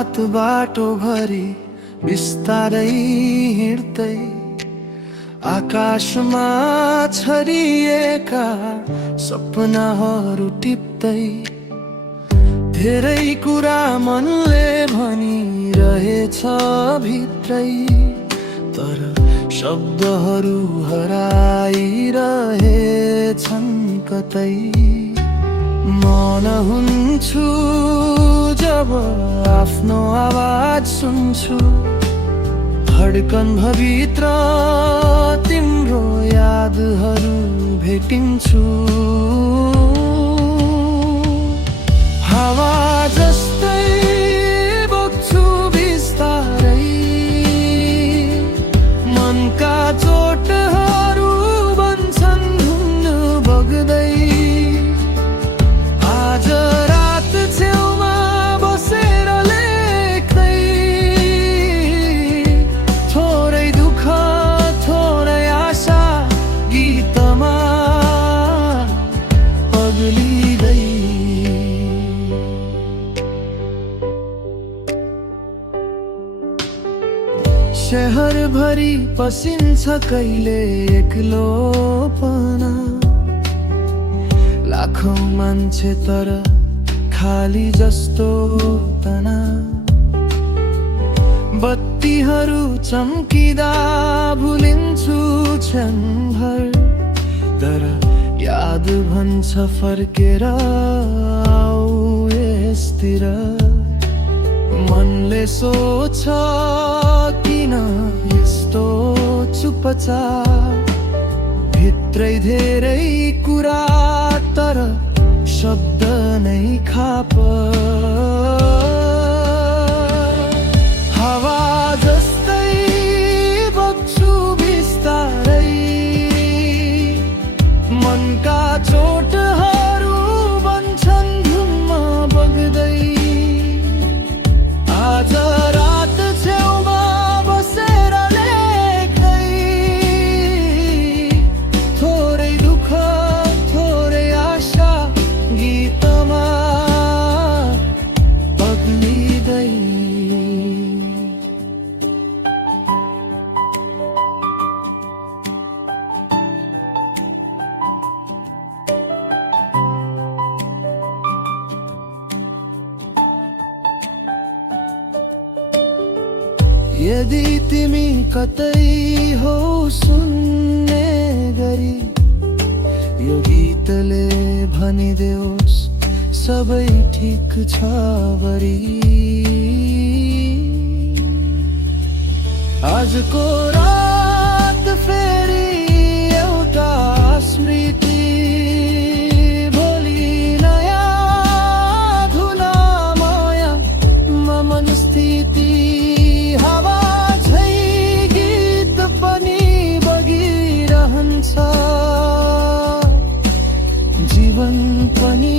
रात बाटो भरि बिस्तारै हिँड्दै आकाशमा छरिएका सपनाहरू टिप्दै धेरै कुरा मनले भनिरहेछ भित्रै, तर शब्दहरू हराइरहेछन् कतै। मौन हुन्छु जब आफ्नो आवाज सुन्छु, धड्कन भित्र तिम्रो यादहरू भेटिन्छु। हावा जस्तै बग्छु बिस्तारै, मनका चोटहरू बन्छन् धुन बग्दै। आज रात छेउमा बसेर लेख्दै, थोरै दुःख थोरै आशा गीतमा पग्लिँदै। शहरभरि पसिन्छ कहिले एक्लोपना, लाखौं मान्छे तर खाली जस्तो तना। बत्तीहरू चम्किँदा भुलिन्छु क्षणभर, तर याद भन्छ फर्केर आऊ यसतिर। मनले सोच किन यस्तो चुपचाप, भित्रै धेरै कुरा तर शब्द नै खाप। हावा जस्तै बग्छु बिस्तारै, मनका चोटहरू बन्छन् धुनमा बग्दै। आज रात छेउमा बसेर लेख्दै, थोरै दुःख थोरै आशा गीतमा पग्लिँदै। यदि तिमी कतै हो सुन्ने गरी, यो गीतले भनिदेओस् सबै ठिक छ बरी। आजको रात फेरि एउटा स्मृति, भोलि नयाँ धुना माया मनस्थिति। हावा झै गीत पनि बगिरहन्छ, जीवन पनि